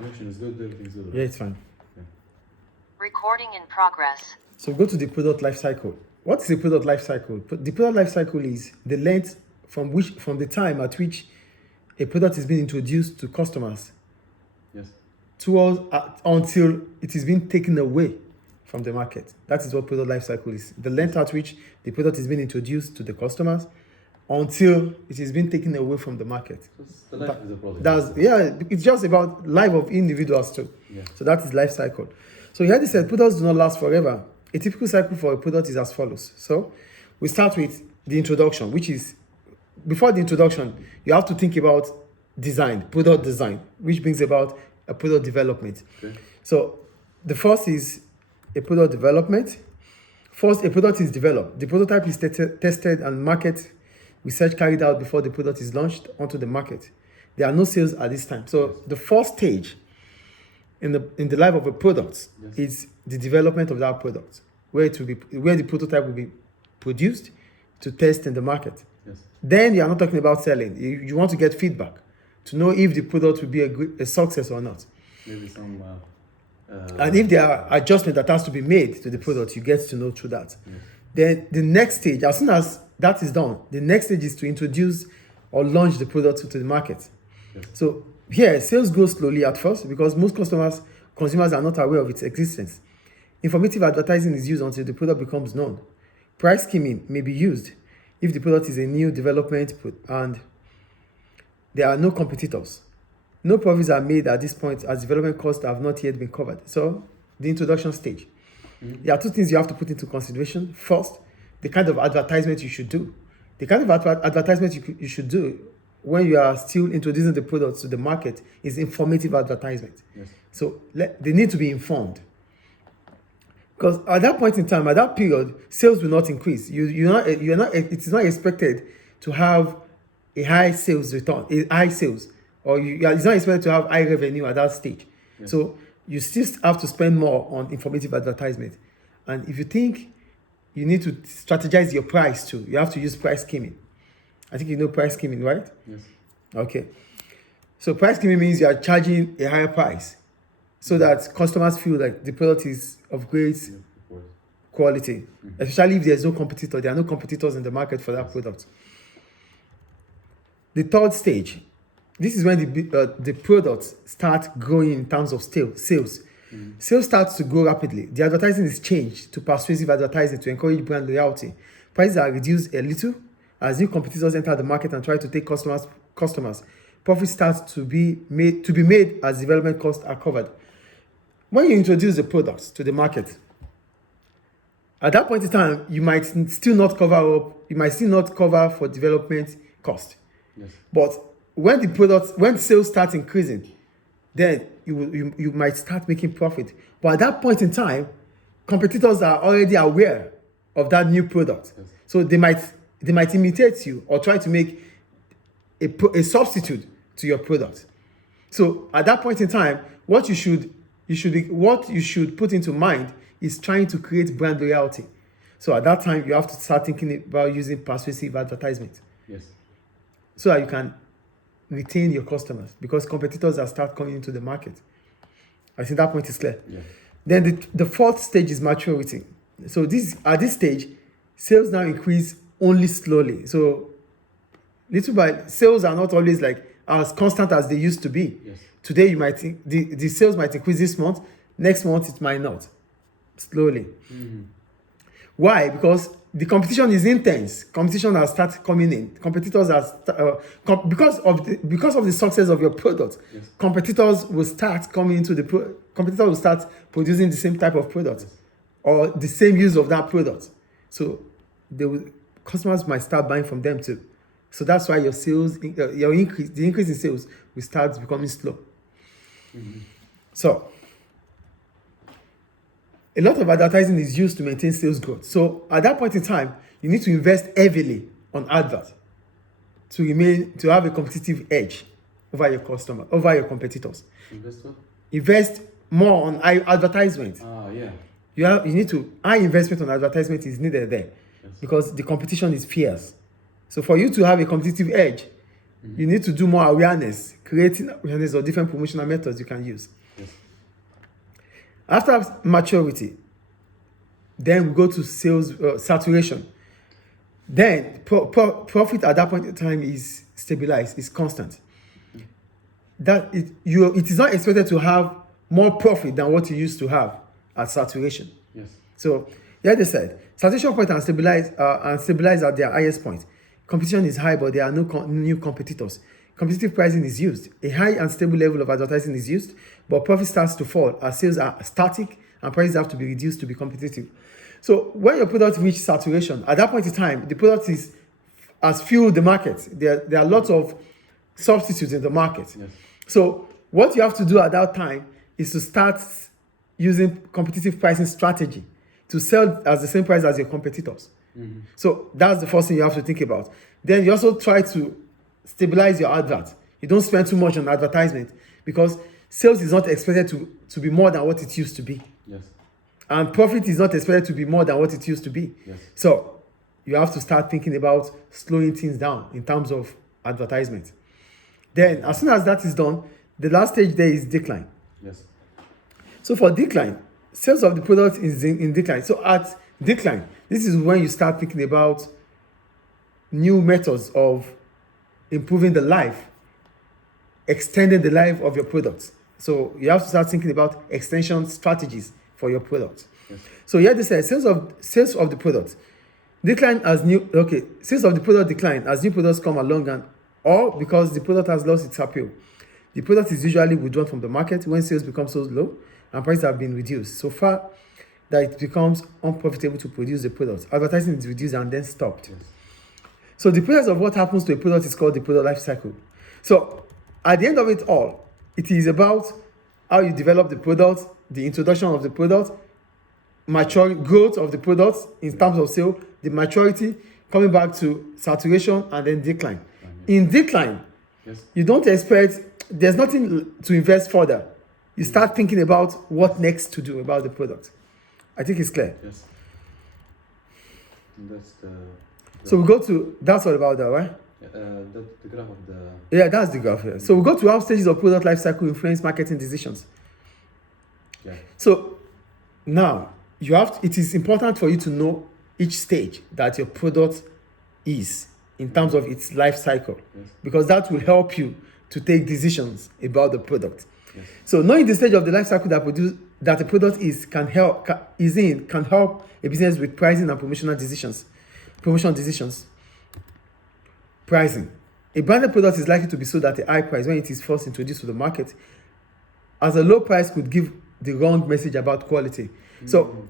Connection is good, everything's good. Yeah, it's fine. Yeah. Recording in progress. So go to the product life cycle. What is a product life cycle? The product life cycle is the length from the time at which a product is being introduced to customers Yes. until it is being taken away from the market. That is what product life cycle is. The length at which the product is being introduced to the customers until it is being taken away from the market. The life is a product. It's just about life of individuals too. Yeah. So that is life cycle. So here they said products do not last forever. A typical cycle for a product is as follows. So we start with the introduction, which is, before the introduction, you have to think about design, product design, which brings about a product development. Okay. So the first is a product development. First, a product is developed. The prototype is tested and market research carried out before the product is launched onto the market. There are no sales at this time. So the first stage in the life of a product is the development of that product, where the prototype will be produced to test in the market. Yes. Then you are not talking about selling. You want to get feedback to know if the product will be a success or not. Maybe some. And if there are adjustments that has to be made to the product, you get to know through that. Yes. Then the next stage, as soon as that is done, the next stage is to introduce or launch the product to the market. Yes. So here, sales go slowly at first because most consumers are not aware of its existence. Informative advertising is used until the product becomes known. Price skimming may be used if the product is a new development and there are no competitors. No profits are made at this point as development costs have not yet been covered. So the introduction stage. Mm-hmm. There are two things you have to put into consideration. First, the kind of advertisement you should do. The kind of advertisement you should do when you are still introducing the products to the market is informative advertisement. Yes. So they need to be informed. Because at that point in time, at that period, sales will not increase. It is not expected to have a high sales return, it's not expected to have high revenue at that stage. Yes. So you still have to spend more on informative advertisement. And if you think you need to strategize your price too, you have to use price skimming. I think you know price skimming, right? Yes. Okay. So price skimming means you are charging a higher price so that customers feel like the product is of great quality, especially if there's no competitor. There are no competitors in the market for that product. The third stage, this is when the products start growing in terms of sales. Sales starts to grow rapidly. The advertising is changed to persuasive advertising to encourage brand loyalty. Prices are reduced a little as new competitors enter the market and try to take customers. Profits start to be made as development costs are covered. When you introduce the products to the market, at that point in time, you might still not cover for development cost. Yes. But when sales start increasing, then you might start making profit. But at that point in time, competitors are already aware of that new product. Yes. So they might imitate you or try to make a substitute to your product. So at that point in time, what you should put into mind is trying to create brand loyalty. So at that time, you have to start thinking about using persuasive advertisement. Yes. So that you can retain your customers because competitors are start coming into the market. I think that point is clear. Yeah. Then the fourth stage is maturity. So at this stage, sales now increase only slowly. So little by sales are not always like as constant as they used to be. Yes. Today you might think the sales might increase this month, next month it might not. Slowly. Mm-hmm. Why? Because the competition is intense. Competition has started coming in. Competitors are because of the success of your product. Yes. Competitors will start coming into competitors will start producing the same type of product or the same use of that product. So customers might start buying from them too. So that's why your sales, the increase in sales will start becoming slow. Mm-hmm. So a lot of advertising is used to maintain sales growth. So at that point in time, you need to invest heavily on advert to have a competitive edge over your competitors. Invest what? Invest more on advertisement. Yeah. High investment on advertisement is needed there. Yes. Because the competition is fierce. So for you to have a competitive edge, You need to do more awareness, creating awareness of different promotional methods you can use. Yes. After maturity, then we go to sales saturation. Then profit at that point in time is stabilized, is constant. It is not expected to have more profit than what you used to have at saturation. Yes. So here they said saturation point and stabilize at their highest point. Competition is high, but there are no new competitors. Competitive pricing is used. A high and stable level of advertising is used, but profit starts to fall as sales are static and prices have to be reduced to be competitive. So when your product reaches saturation, at that point in time, the product has fueled the market. There are lots of substitutes in the market. Yes. So what you have to do at that time is to start using competitive pricing strategy to sell at the same price as your competitors. Mm-hmm. So that's the first thing you have to think about. Then you also try to stabilize your advert. You don't spend too much on advertisement because sales is not expected to be more than what it used to be. Yes. And profit is not expected to be more than what it used to be. Yes. So you have to start thinking about slowing things down in terms of advertisement. Then as soon as that is done, the last stage there is decline. Yes. So for decline, sales of the product is in decline. So at decline, this is when you start thinking about new methods of improving the life, extending the life of your product. So you have to start thinking about extension strategies for your product. Yes. So here they say sales of the product decline as sales of the product decline as new products come along or because the product has lost its appeal. The product is usually withdrawn from the market when sales become so low and prices have been reduced so far that it becomes unprofitable to produce the product. Advertising is reduced and then stopped. Yes. So the process of what happens to a product is called the product life cycle. So at the end of it all, it is about how you develop the product, the introduction of the product, growth of the product in terms of sale, the maturity, coming back to saturation, and then decline. In decline, Yes. you don't expect, there's nothing to invest further. You start thinking about what next to do about the product. I think it's clear. Yes. And that's the. So we go to, that's all about that, right? The graph of the. Yeah, that's the graph here. So we go to how stages of product life cycle influence marketing decisions. Yeah. So now it is important for you to know each stage that your product is in terms of its life cycle, Yes. because that will help you to take decisions about the product. Yes. So knowing the stage of the life cycle that a product can help a business with pricing and promotional decisions. Pricing. A branded product is likely to be sold at a high price when it is first introduced to the market, as a low price could give the wrong message about quality. So